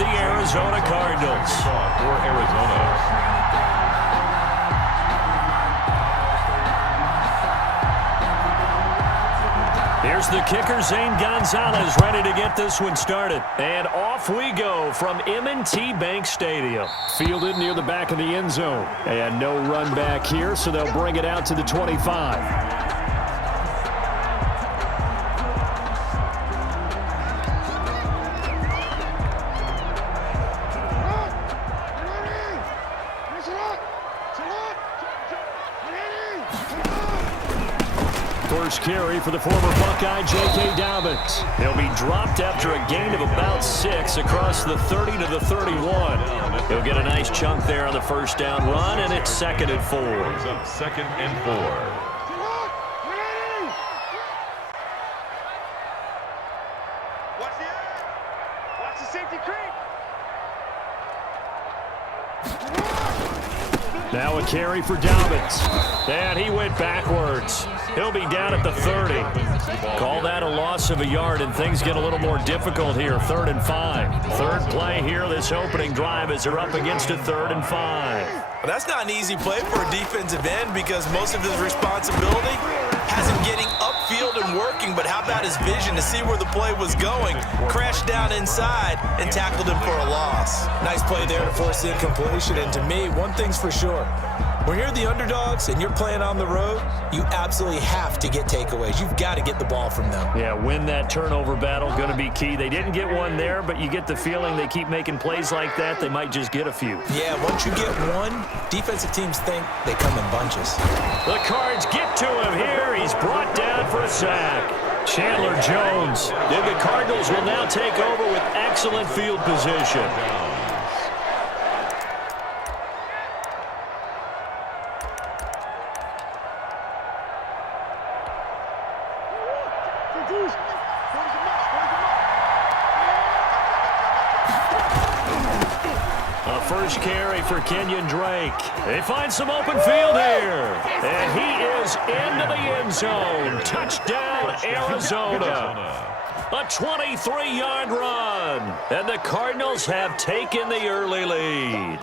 the Arizona Cardinals. For Arizona. Here's the kicker, Zane Gonzalez, ready to get this one started. And off we go from M&T Bank Stadium. Fielded near the back of the end zone. And no run back here, so they'll bring it out to the 25. First carry for the former Buckeye, J.K. Dobbins. He'll be dropped after a gain of about 6 across the 30 to the 31. He'll get a nice chunk there on the first down run, and it's 2nd and 4. Up 2nd and 4. Watch the safety creep. Now a carry for Dobbins. And he went backwards. He'll be down at the 30. Call that a loss of a yard, and things get a little more difficult here. 3rd and 5. Third play here this opening drive as they're up against a 3rd and 5. Well, that's not an easy play for a defensive end because most of his responsibility has him getting upfield and working, but how about his vision to see where the play was going? Crashed down inside and tackled him for a loss. Nice play there to force the incompletion, and to me, one thing's for sure. When you're the underdogs and you're playing on the road, you absolutely have to get takeaways. You've got to get the ball from them. Yeah, win that turnover battle, going to be key. They didn't get one there, but you get the feeling they keep making plays like that, they might just get a few. Yeah, once you get one, defensive teams think they come in bunches. The Cards get to him here. He's brought down for a sack. Chandler Jones. The Cardinals will now take over with excellent field position. First carry for Kenyon Drake. They find some open field here. And he is into the end zone. Touchdown, Arizona. A 23-yard run. And the Cardinals have taken the early lead.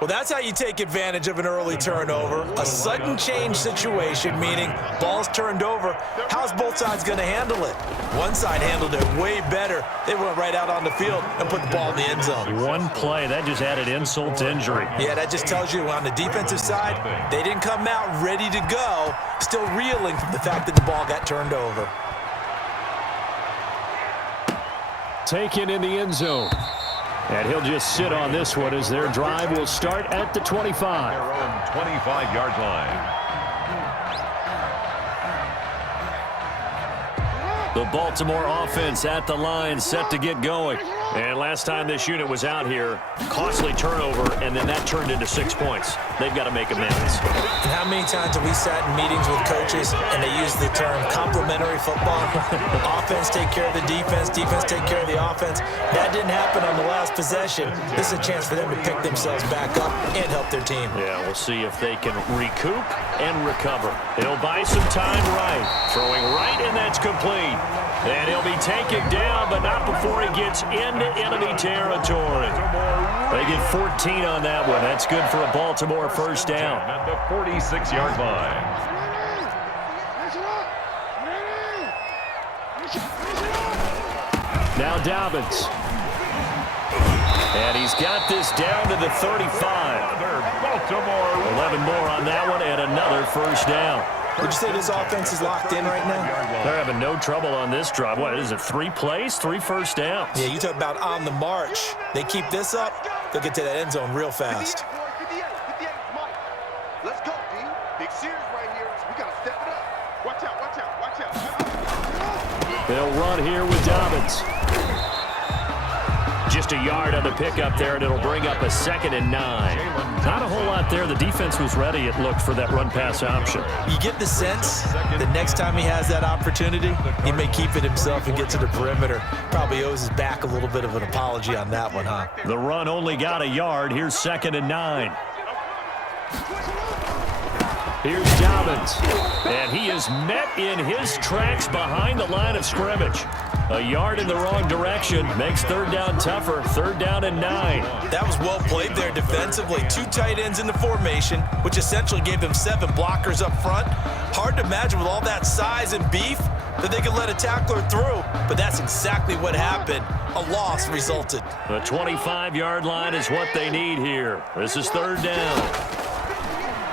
Well, that's how you take advantage of an early turnover. A sudden change situation, meaning ball's turned over. How's both sides going to handle it? One side handled it way better. They went right out on the field and put the ball in the end zone. One play, that just added insult to injury. Yeah, that just tells you on the defensive side, they didn't come out ready to go, still reeling from the fact that the ball got turned over. Taken in the end zone. And he'll just sit on this one as their drive will start at the 25. Their own 25-yard line. The Baltimore offense at the line, set to get going. And last time this unit was out here, costly turnover, and then that turned into 6 points. They've got to make amends. And how many times have we sat in meetings with coaches and they use the term complementary football? Offense take care of the defense, defense take care of the offense. That didn't happen on the last possession. This is a chance for them to pick themselves back up and help their team. Yeah, we'll see if they can recoup and recover. He'll buy some time right. Throwing right, and that's complete. And he'll be taken down, but not before he gets into enemy territory. They get 14 on that one. That's good for a Baltimore first down. At the 46-yard line. Now Dobbins. And he's got this down to the 35. Another Baltimore. 11 more on that one, and another first down. Would you say this offense is locked in right now? They're having no trouble on this drive. What is it, 3 plays, 3 first downs? Yeah, you talk about on the march. They keep this up, they'll get to that end zone real fast. 58, Mike. Let's go, D. Big series right here. We got to step it up. Watch out, watch out, watch out. They'll run here with Dobbins. Just a yard on the pickup there, and it'll bring up a 2nd and 9. Not a whole lot there. The defense was ready, it looked, for that run-pass option. You get the sense the next time he has that opportunity, he may keep it himself and get to the perimeter. Probably owes his back a little bit of an apology on that one, huh? The run only got a yard. Here's 2nd and 9. Here's Dobbins. And he is met in his tracks behind the line of scrimmage. A yard in the wrong direction makes third down tougher. Third down and 9. That was well played there defensively. 2 tight ends in the formation, which essentially gave them 7 blockers up front. Hard to imagine with all that size and beef that they could let a tackler through, but that's exactly what happened. A loss resulted. The 25-yard line is what they need here. This is third down.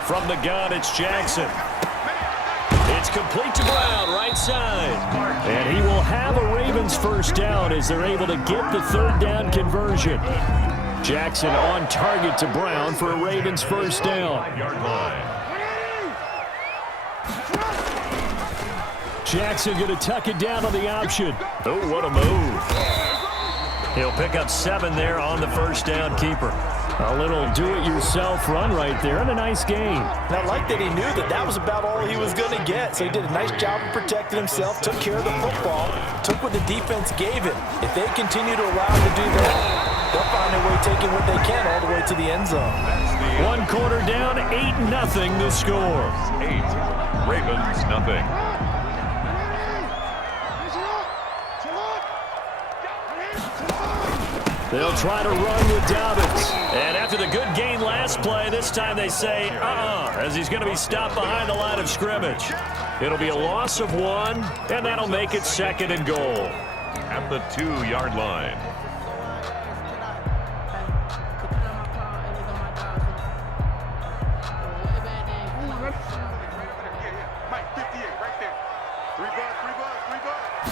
From the gun, it's Jackson. It's complete to Brown, right side. And he will have a Ravens first down as they're able to get the third down conversion. Jackson on target to Brown for a Ravens first down. 5-yard line. Jackson going to tuck it down on the option. Oh, what a move. He'll pick up 7 there on the first down keeper. A little do-it-yourself run right there and a nice gain. And I like that he knew that that was about all he was going to get. So he did a nice job of protecting himself, took care of the football, took what the defense gave him. If they continue to allow him to do that, they'll find a way taking what they can all the way to the end zone. 1 quarter down, 8-0 the score. 8. Ravens, nothing. They'll try to run with Dobbins. And after the good gain last play, this time they say, as he's going to be stopped behind the line of scrimmage. It'll be a loss of 1, and that'll make it 2nd and goal. At the 2-yard line. Mike, 58, right there. 3 bucks.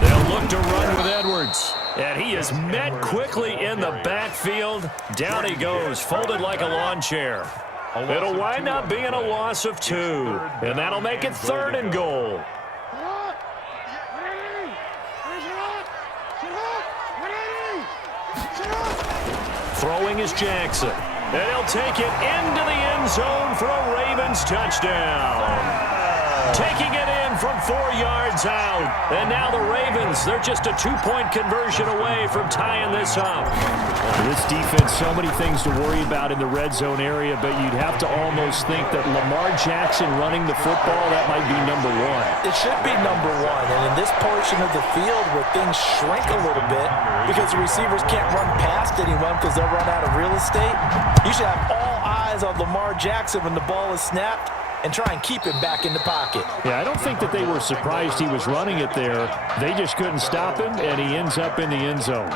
They'll look to run with Edwards. And he is met quickly in the backfield. Down he goes, folded like a lawn chair. It'll wind up being a loss of 2. And that'll make it 3rd and goal. Throwing is Jackson. And he'll take it into the end zone for a Ravens touchdown. Taking it in from 4 yards out. And now the Ravens, they're just a 2-point conversion away from tying this up. This defense, so many things to worry about in the red zone area, but you'd have to almost think that Lamar Jackson running the football, that might be number 1. It should be number 1, and in this portion of the field where things shrink a little bit because the receivers can't run past anyone because they'll run out of real estate, you should have all eyes on Lamar Jackson when the ball is snapped and try and keep him back in the pocket. Yeah, I don't think that they were surprised he was running it there. They just couldn't stop him, and he ends up in the end zone.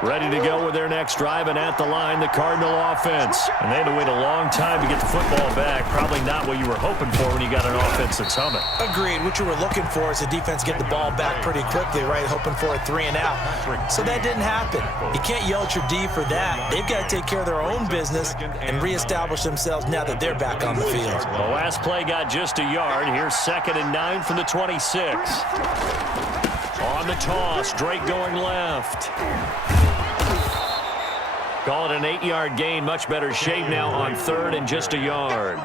Ready to go with their next drive, and at the line, the Cardinal offense. And they had to wait a long time to get the football back. Probably not what you were hoping for when you got an offense that's humming. Agreed. What you were looking for is the defense get the ball back pretty quickly, right? Hoping for a 3 and out. So that didn't happen. You can't yell at your D for that. They've got to take care of their own business and reestablish themselves now that they're back on the field. The last play got just a yard. Here's 2nd and 9 from the 26. On the toss, Drake going left. Call it an 8-yard gain. Much better shape now on 3rd and just a yard.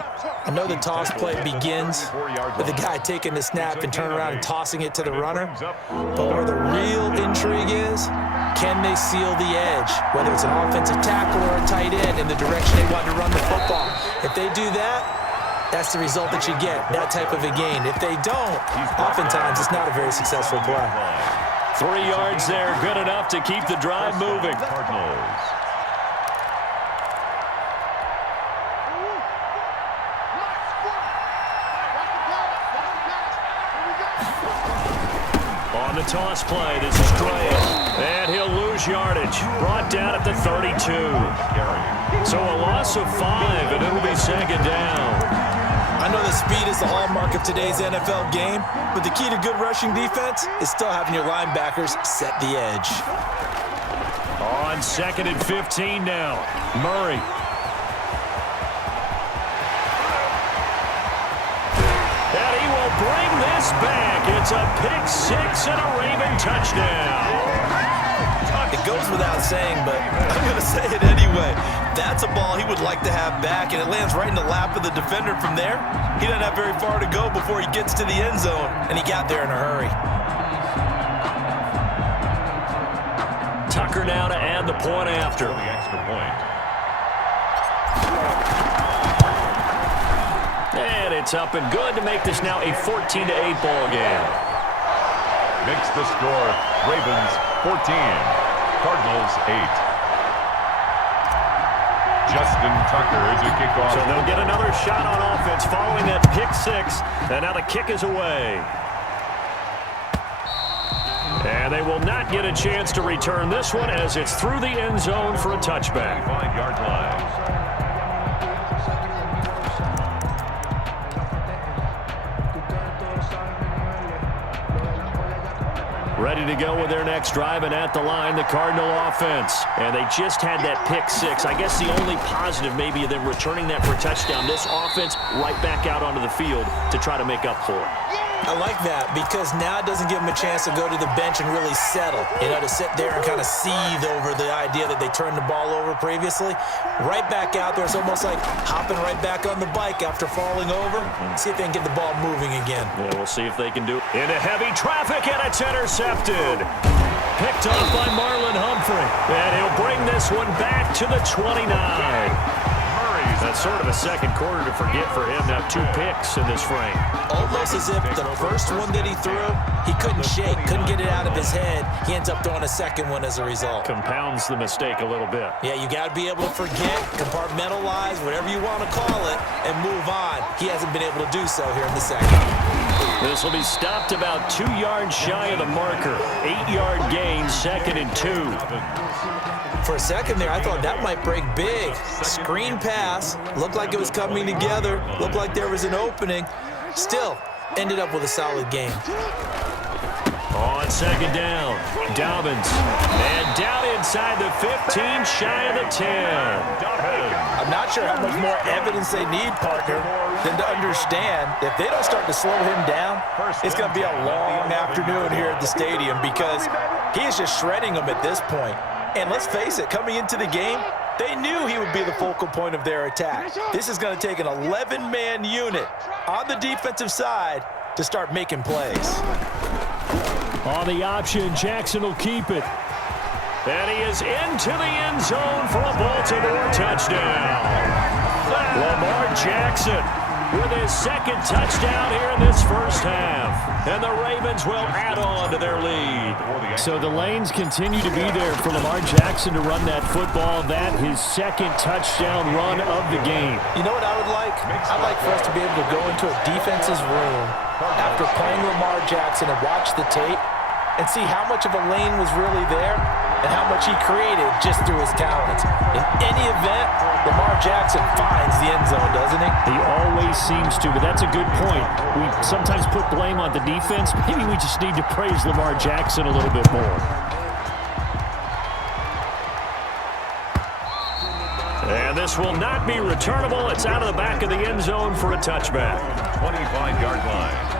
I know the toss play begins with the guy taking the snap and turn around and tossing it to the runner. But where the real intrigue is, can they seal the edge? Whether it's an offensive tackle or a tight end in the direction they want to run the football. If they do that, that's the result that you get, that type of a gain. If they don't, oftentimes it's not a very successful play. 3 yards there, good enough to keep the drive moving. Cardinals. On the toss play, this is Drake. And he'll lose yardage. Brought down at the 32. So a loss of 5, and it'll be 2nd down. I know that speed is the hallmark of today's NFL game, but the key to good rushing defense is still having your linebackers set the edge. On 2nd and 15 now. Murray. And he will bring this back. It's a pick 6 and a Raven touchdown. It goes without saying, but I'm going to say it anyway. That's a ball he would like to have back, and it lands right in the lap of the defender from there. He doesn't have very far to go before he gets to the end zone, and he got there in a hurry. Tucker now to add the point after. The extra point. And it's up and good to make this now a 14-8 ball game. Makes the score Ravens 14, Cardinals 8. Justin Tucker to kick off. So they'll get another shot on offense following that pick six. And now the kick is away. And they will not get a chance to return this one as it's through the end zone for a touchback. 5-yard line. Ready to go with their next drive, and at the line, the Cardinal offense. And they just had that pick six. I guess the only positive maybe of them returning that for a touchdown. This offense right back out onto the field to try to make up for it. I like that because now it doesn't give them a chance to go to the bench and really settle, to sit there and kind of seethe over the idea that they turned the ball over previously. Right back out there, it's almost like hopping right back on the bike after falling over. See if they can get the ball moving again. Yeah, we'll see if they can do it. Into heavy traffic, and it's intercepted. Picked off by Marlon Humphrey. And he'll bring this one back to the 29. That's sort of a second quarter to forget for him. Now 2 picks in this frame. Almost as if the first one that he threw, he couldn't shake, couldn't get it out of his head. He ends up throwing a second one as a result. Compounds the mistake a little bit. Yeah, you got to be able to forget, compartmentalize, whatever you want to call it, and move on. He hasn't been able to do so here in the second. This will be stopped about 2 yards shy of the marker. 8-yard gain, 2nd and 2. For a second there, I thought that might break big. Screen pass, looked like it was coming together, looked like there was an opening. Still, ended up with a solid game. On 2nd down, Dobbins. And down inside the 15, shy of the 10. I'm not sure how much more evidence they need, partner, than to understand that if they don't start to slow him down, it's going to be a long afternoon here at the stadium because he is just shredding them at this point. And let's face it, coming into the game, they knew he would be the focal point of their attack. This is going to take an 11-man unit on the defensive side to start making plays. On the option, Jackson will keep it. And he is into the end zone for a Baltimore touchdown. Lamar Jackson with his 2nd touchdown here in this first half. And the Ravens will add on to their lead. So the lanes continue to be there for Lamar Jackson to run that football. That his 2nd touchdown run of the game. You know what I would like? I'd like for us to be able to go into a defense's room after playing Lamar Jackson and watch the tape and see how much of a lane was really there and how much he created just through his talents. In any event, Lamar Jackson finds the end zone, doesn't he? He always seems to, but that's a good point. We sometimes put blame on the defense. Maybe we just need to praise Lamar Jackson a little bit more. And this will not be returnable. It's out of the back of the end zone for a touchback. 25-yard line.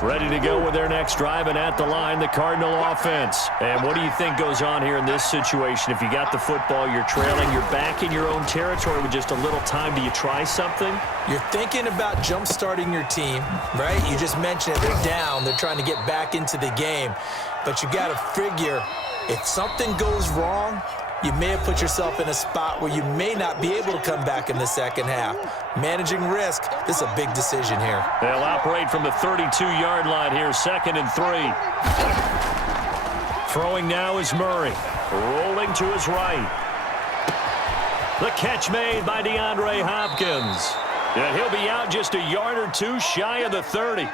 Ready to go with their next drive, and at the line, the Cardinal offense. And what do you think goes on here in this situation? If you got the football, you're trailing, you're back in your own territory with just a little time. Do you try something? You're thinking about jump-starting your team, right? You just mentioned it. They're down. They're trying to get back into the game. But you got to figure, if something goes wrong, you may have put yourself in a spot where you may not be able to come back in the second half. Managing risk, this is a big decision here. They'll operate from the 32-yard line here, 2nd and 3. Throwing now is Murray. Rolling to his right. The catch made by DeAndre Hopkins. And he'll be out just a yard or 2 shy of the 30.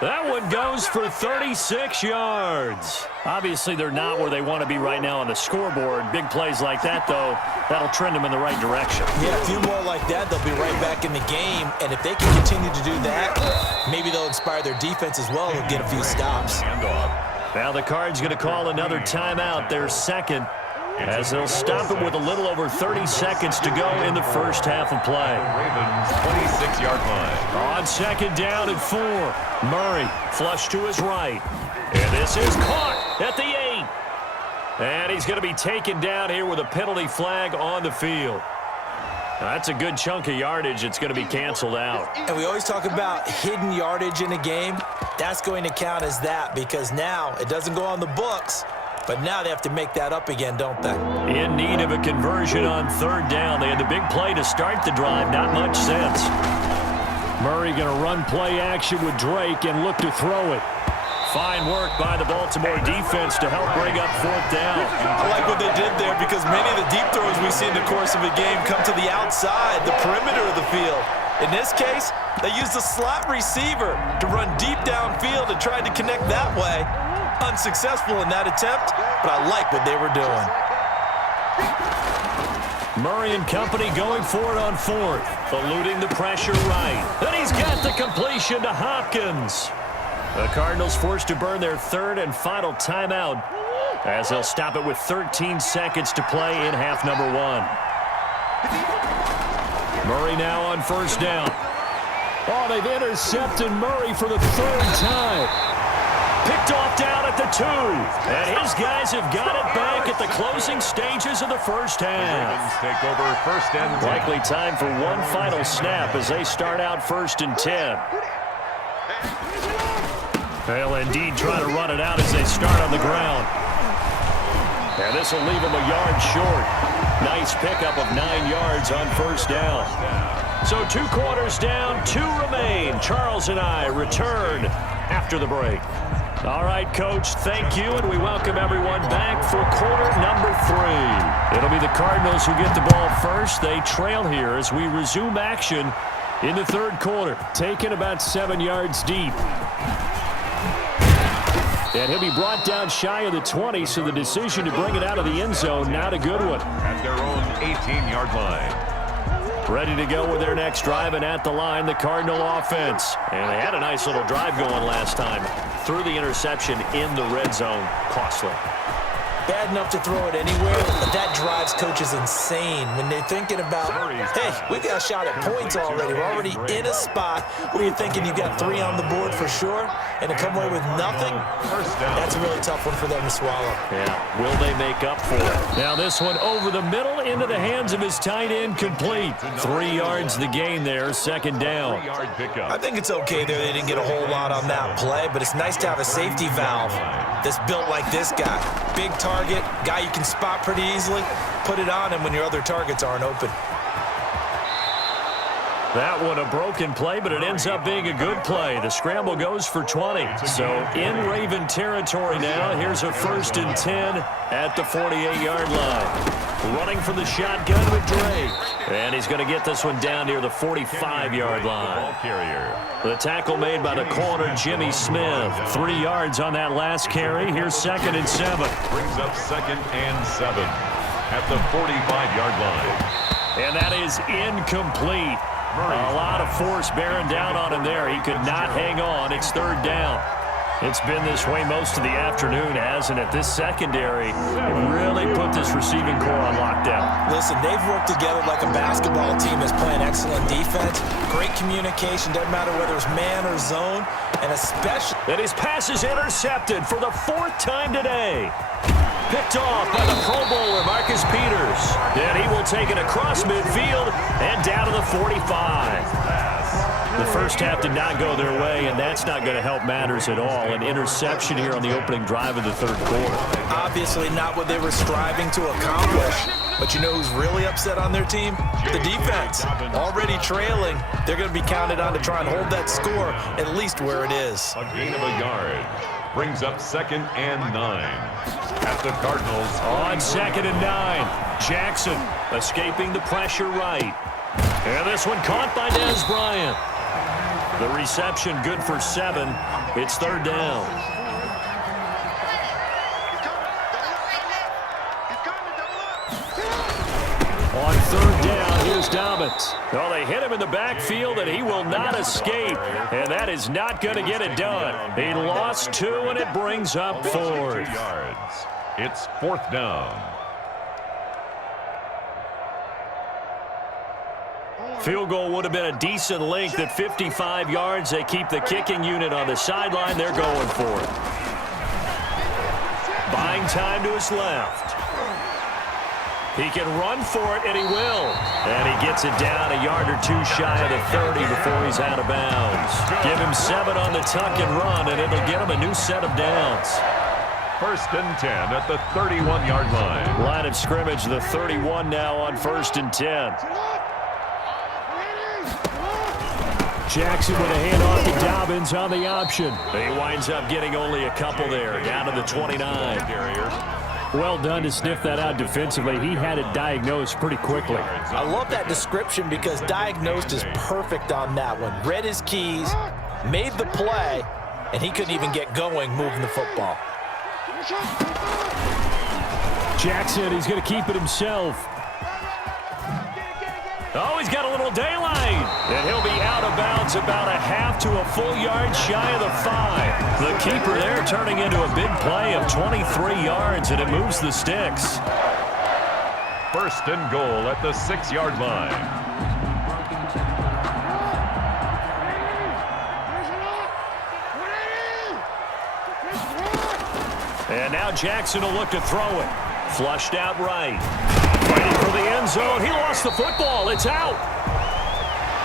That one goes for 36 yards. Obviously, they're not where they want to be right now on the scoreboard. Big plays like that, though, that'll trend them in the right direction. Yeah, a few more like that, they'll be right back in the game. And if they can continue to do that, maybe they'll inspire their defense as well and get a few stops. Now the Cards going to call another timeout, their 2nd, as they'll stop it with a little over 30 seconds to go in the first half of play. Ravens 26-yard line. On 2nd down and 4, Murray flush to his right. And this is caught at the 8. And he's going to be taken down here with a penalty flag on the field. That's a good chunk of yardage. It's going to be canceled out. And we always talk about hidden yardage in a game. That's going to count as that because now it doesn't go on the books, but now they have to make that up again, don't they? In need of a conversion on third down. They had the big play to start the drive. Not much sense. Murray going to run play action with Drake and look to throw it. Fine work by the Baltimore defense to help bring up fourth down. I like what they did there because many of the deep throws we see in the course of a game come to the outside, the perimeter of the field. In this case, they used the slot receiver to run deep downfield and tried to connect that way. Unsuccessful in that attempt, but I like what they were doing. Murray and company going for it on fourth. Eluding the pressure right. And he's got the completion to Hopkins. The Cardinals forced to burn their third and final timeout as they'll stop it with 13 seconds to play in half number one. Murray now on first down. Oh, they've intercepted Murray for the third time. Picked off down at the 2. And his guys have got it back at the closing stages of the first half. Take over first and 10. Likely time for one final snap as they start out first and 10. They'll indeed try to run it out as they start on the ground. And this will leave them a yard short. Nice pickup of 9 yards on first down. So 2 quarters down, 2 remain. Charles and I return after the break. All right, Coach, thank you, and we welcome everyone back for quarter number 3. It'll be the Cardinals who get the ball first. They trail here as we resume action in the third quarter. Taken about 7 yards deep. And he'll be brought down shy of the 20, so the decision to bring it out of the end zone, not a good one. At their own 18-yard line. Ready to go with their next drive, and at the line, the Cardinal offense. And they had a nice little drive going last time. Threw the interception in the red zone. Costly. Bad enough to throw it anywhere, but that drives coaches insane when they're thinking about, hey, we got a shot at points already. We're already in a spot where you're thinking you've got 3 on the board for sure, and to come away with nothing, that's a really tough one for them to swallow. Yeah, will they make up for it? Now this one over the middle into the hands of his tight end, complete. 3 yards the gain there, second down. 3-yard pickup. I think it's okay there. They didn't get a whole lot on that play, but it's nice to have a safety valve that's built like this guy. Big target, guy you can spot pretty easily. Put it on him when your other targets aren't open. That one a broken play, but it ends up being a good play. The scramble goes for 20. So in Raven territory now, here's a first and 10 at the 48-yard line. Running from the shotgun with Drake. And he's going to get this one down near the 45-yard line. Ball carrier. The tackle made by the corner, Jimmy Smith. 3 yards on that last carry. Here's second and 7. Brings up second and 7 at the 45-yard line. And that is incomplete. A lot of force bearing down on him there. He could not hang on. It's third down. It's been this way most of the afternoon, hasn't it? This secondary really put this receiving core on lockdown. Listen, they've worked together like a basketball team that's playing excellent defense. Great communication, doesn't matter whether it's man or zone, and especially... And his pass is intercepted for the 4th time today. Picked off by the Pro Bowler, Marcus Peters. And he will take it across midfield and down to the 45. The first half did not go their way, and that's not going to help matters at all. An interception here on the opening drive of the third quarter. Obviously not what they were striving to accomplish. But you know who's really upset on their team? The defense. Already trailing. They're going to be counted on to try and hold that score at least where it is. A gain of a yard. Brings up second and 9 at the Cardinals. On second and 9. Jackson escaping the pressure right. And this one caught by Dez Bryant. The reception good for 7. It's third down. On third down, here's Dobbins. Well, they hit him in the backfield, and he will not escape. And that is not going to get it done. He lost 2, and it brings up 4. 2 yards. It's 4th down. Field goal would have been a decent length at 55 yards. They keep the kicking unit on the sideline. They're going for it. Buying time to his left. He can run for it, and he will. And he gets it down a yard or two shy of the 30 before he's out of bounds. Give him 7 on the tuck and run, and it'll get him a new set of downs. 1st and 10 at the 31-yard line. Line of scrimmage, the 31 now on 1st and 10. Jackson with a handoff to Dobbins on the option. He winds up getting only a couple there, down to the 29. Well done to sniff that out defensively. He had it diagnosed pretty quickly. I love that description because diagnosed is perfect on that one. Read his keys, made the play, and he couldn't even get going moving the football. Jackson, he's going to keep it himself. Oh, he's got a little daylight. And he'll be out of bounds about a half to a full yard shy of the 5. The keeper there turning into a big play of 23 yards, and it moves the sticks. 1st and goal at the 6-yard line. And now Jackson will look to throw it. Flushed out right. Fighting for the end zone. He lost the football. It's out.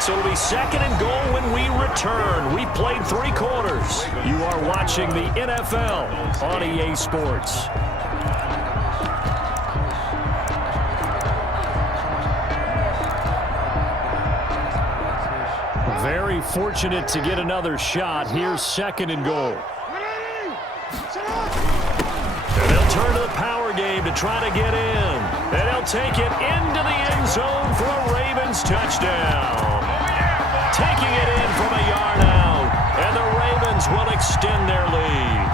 So it'll be 2nd and goal when we return. We played 3 quarters. You are watching the NFL on EA Sports. Very fortunate to get another shot. Here's 2nd and goal. And they'll turn to the power game to try to get in. And they'll take it into the end zone for a Ravens touchdown. Taking it in from a yard out. And the Ravens will extend their lead.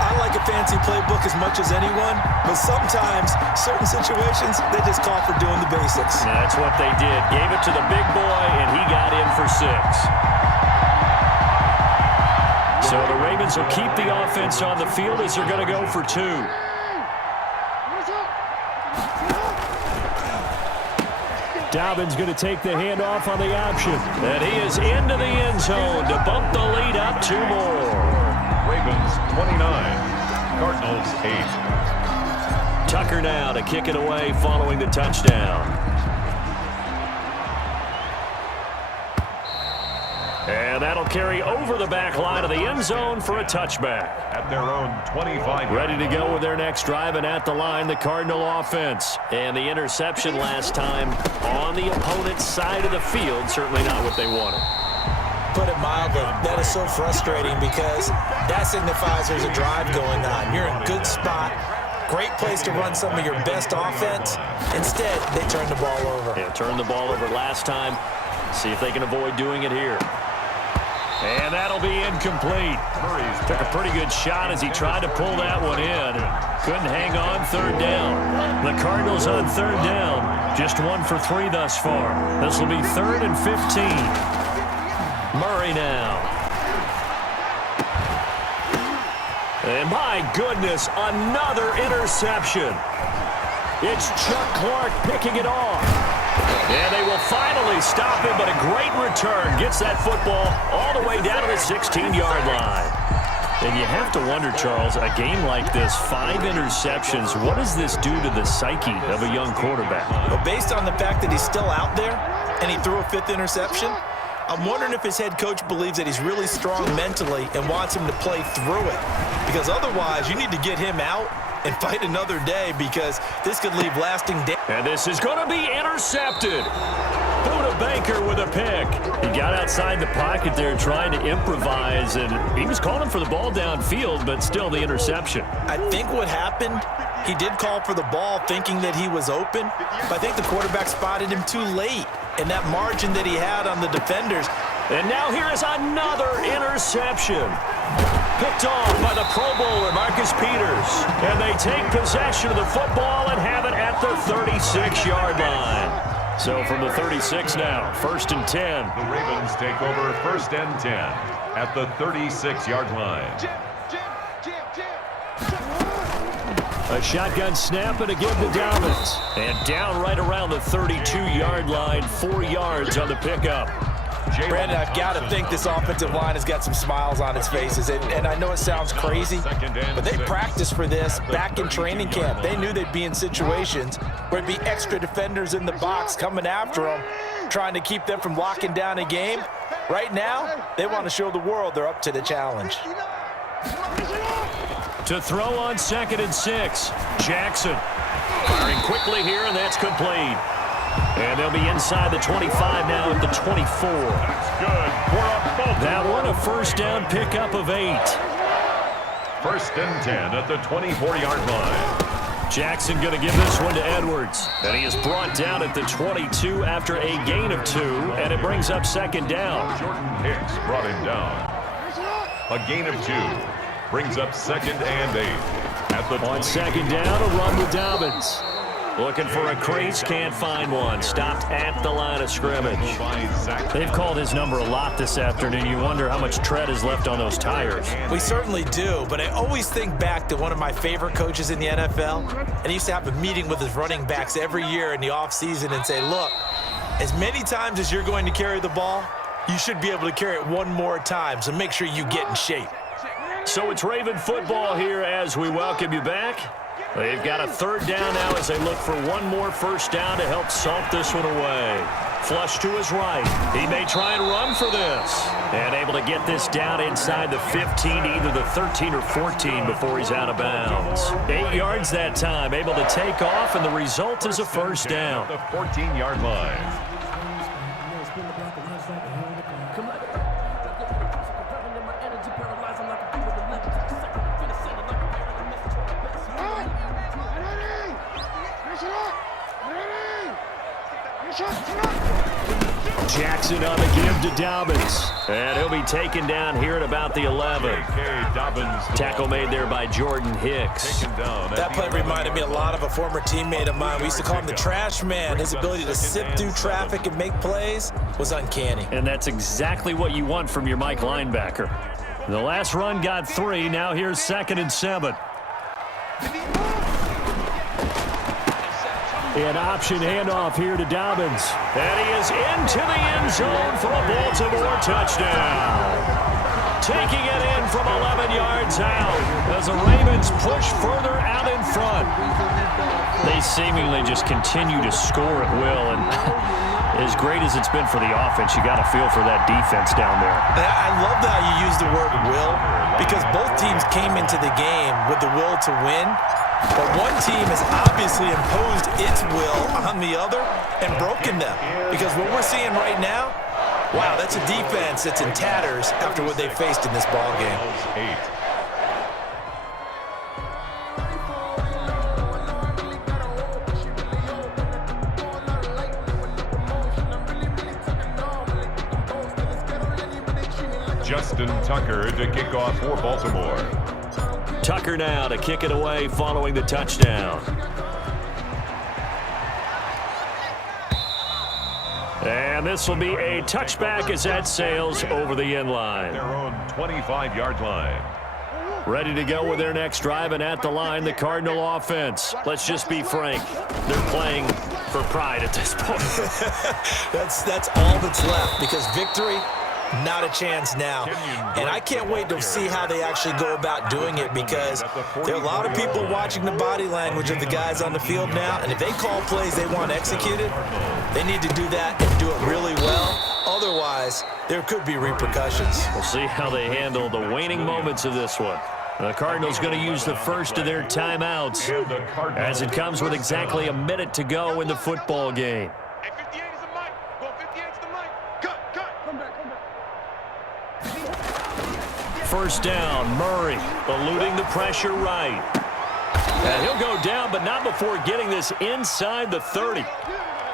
I like a fancy playbook as much as anyone, but sometimes certain situations, they just call for doing the basics. That's what they did. Gave it to the big boy, and he got in for 6. So the Ravens will keep the offense on the field as they're going to go for 2. Dobbins going to take the handoff on the option. And he is into the end zone to bump the lead up 2 more. Ravens 29, Cardinals 8. Tucker now to kick it away following the touchdown. And that'll carry over the back line of the end zone for a touchback. At their own 25. Ready to go with their next drive, and at the line, the Cardinal offense. And the interception last time on the opponent's side of the field, certainly not what they wanted. Put it mildly, that is so frustrating because that signifies there's a drive going on. You're in a good spot. Great place to run some of your best offense. Instead, they turn the ball over. Yeah, turned the ball over last time. See if they can avoid doing it here. And that'll be incomplete. Took a pretty good shot as he tried to pull that one in. Couldn't hang on 3rd down. The Cardinals on 3rd down. Just 1 for 3 thus far. This will be 3rd and 15. Murray now. And my goodness, another interception. It's Chuck Clark picking it off. And they will finally stop him, but a great return. Gets that football all the way down to the 16-yard line. And you have to wonder, Charles, a game like this, 5 interceptions, what does this do to the psyche of a young quarterback? Well, based on the fact that he's still out there and he threw a 5th interception, I'm wondering if his head coach believes that he's really strong mentally and wants him to play through it. Because otherwise, you need to get him out and fight another day because this could leave lasting damage. And this is going to be intercepted. Buda Baker with a pick. He got outside the pocket there trying to improvise, and he was calling for the ball downfield, but still the interception. I think what happened, he did call for the ball thinking that he was open, but I think the quarterback spotted him too late, and that margin that he had on the defenders. And now here is another interception. Picked off by the Pro Bowler, Marcus Peters. And they take possession of the football and have it at the 36-yard line. So from the 36 now, 1st and 10. The Ravens take over 1st and 10 at the 36-yard line. A shotgun snap and a give to Dobbins. And down right around the 32-yard line, 4 yards on the pickup. Brandon, I've got to think this offensive line has got some smiles on its faces. And I know it sounds crazy, but they practiced for this back in training camp. They knew they'd be in situations where there'd be extra defenders in the box coming after them, trying to keep them from locking down a game. Right now, they want to show the world they're up to the challenge. To throw on 2nd and 6. Jackson firing quickly here, and that's complete. And they'll be inside the 25 now at the 24. That's good. That one a first down pickup of 8. 1st and 10 at the 24-yard line. Jackson going to give this one to Edwards. And he is brought down at the 22 after a gain of 2, and it brings up 2nd down. Jordan Hicks brought him down. A gain of 2 brings up 2nd and 8. At the On 2nd down, a run with Dobbins. Looking for a crease, can't find one. Stopped at the line of scrimmage. They've called his number a lot this afternoon. You wonder how much tread is left on those tires. We certainly do, but I always think back to one of my favorite coaches in the NFL, and he used to have a meeting with his running backs every year in the offseason and say, look, as many times as you're going to carry the ball, you should be able to carry it one more time, so make sure you get in shape. So it's Raven football here as we welcome you back. They've got a 3rd down now as they look for one more first down to help salt this one away. Flush to his right. He may try and run for this. And able to get this down inside the 15, either the 13 or 14 before he's out of bounds. 8 yards that time, able to take off, and the result is a first down. The 14-yard line. Jackson on the give to Dobbins. And he'll be taken down here at about the 11. Tackle made there by Jordan Hicks. That play reminded me a lot of a former teammate of mine. We used to call him the trash man. His ability to sift through traffic and make plays was uncanny. And that's exactly what you want from your Mike linebacker. The last run got 3. Now here's 2nd and 7. An option handoff here to Dobbins. And he is into the end zone for a Baltimore touchdown. Taking it in from 11 yards out as the Ravens push further out in front. They seemingly just continue to score at will. And as great as it's been for the offense, you got to feel for that defense down there. I love how you use the word will, because both teams came into the game with the will to win. But one team has obviously imposed its will on the other and broken them. Because what we're seeing right now, wow, that's a defense that's in tatters after what they faced in this ball game. Justin Tucker to kick off for Baltimore. Tucker now to kick it away following the touchdown. And this will be a touchback as that sails over the end line. Their own 25-yard line. Ready to go with their next drive, and at the line, the Cardinal offense. Let's just be frank. They're playing for pride at this point. That's all that's left, because victory, not a chance now. And I can't wait to see how they actually go about doing it, because there are a lot of people watching the body language of the guys on the field now, and if they call plays they want executed, they need to do that and do it really well. Otherwise, there could be repercussions. We'll see how they handle the waning moments of this one. The Cardinals going to use the first of their timeouts as it comes with exactly a minute to go in the football game. Hey, 58 is the mic. Go 58 is the mic. Cut. Come back. First down, Murray eluding the pressure right. And he'll go down, but not before getting this inside the 30.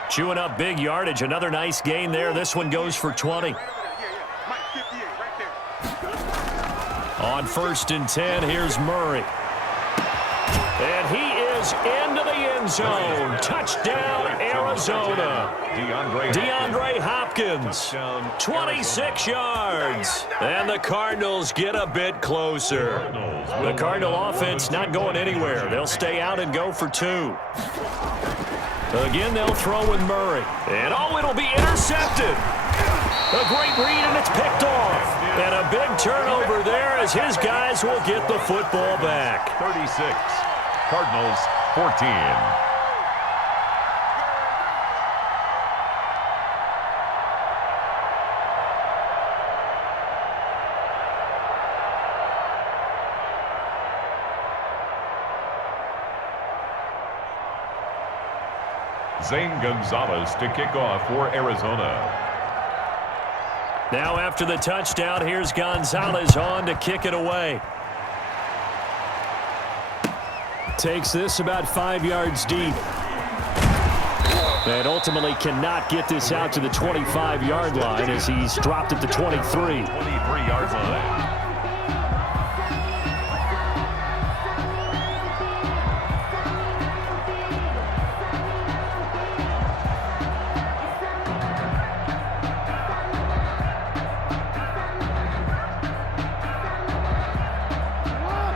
Chewing up big yardage. Another nice gain there. This one goes for 20. Mike 58 right there. On 1st and 10, here's Murray. And he is into the end zone. Touchdown, Arizona. DeAndre Hopkins, 26 yards. And the Cardinals get a bit closer. The Cardinal offense not going anywhere. They'll stay out and go for 2. Again, they'll throw with Murray. And it'll be intercepted. A great read, and it's picked off. And a big turnover there as his guys will get the football back. 36. Cardinals 14. Zane Gonzalez to kick off for Arizona. Now after the touchdown, here's Gonzalez on to kick it away. Takes this about 5 yards deep. And ultimately cannot get this out to the 25-yard line as he's dropped at the 23. 23-yard line.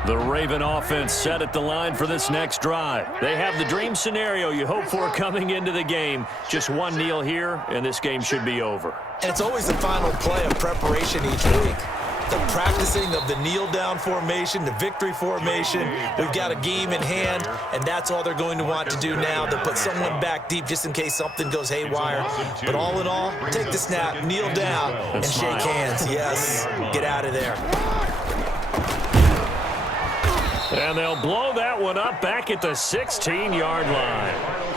The Raven offense set at the line for this next drive. They have the dream scenario you hope for coming into the game. Just one kneel here, and this game should be over. And it's always the final play of preparation each week. The practicing of the kneel-down formation, the victory formation. We've got a game in hand, and that's all they're going to want to do now, to put someone back deep just in case something goes haywire. But all in all, take the snap, kneel down, and shake hands. Yes, get out of there. And they'll blow that one up back at the 16-yard line.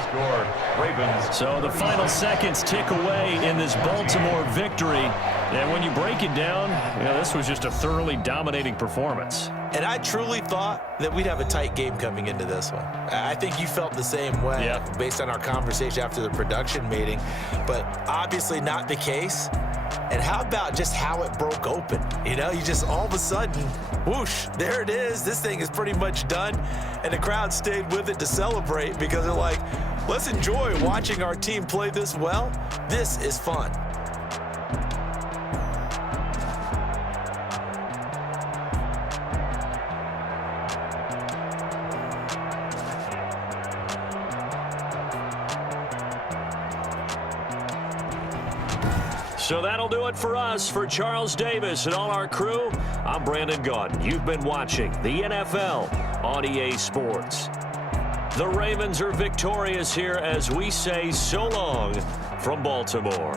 Score, Ravens. So the final seconds tick away in this Baltimore victory. And when you break it down, this was just a thoroughly dominating performance. And I truly thought that we'd have a tight game coming into this one. I think you felt the same way based on our conversation after the production meeting. But obviously not the case. And how about just how it broke open? You just all of a sudden, whoosh, there it is. This thing is pretty much done. And the crowd stayed with it to celebrate because they're like, let's enjoy watching our team play this well. This is fun. So that'll do it for us. For Charles Davis and all our crew, I'm Brandon Gaudin. You've been watching the NFL on EA Sports. The Ravens are victorious here as we say so long from Baltimore.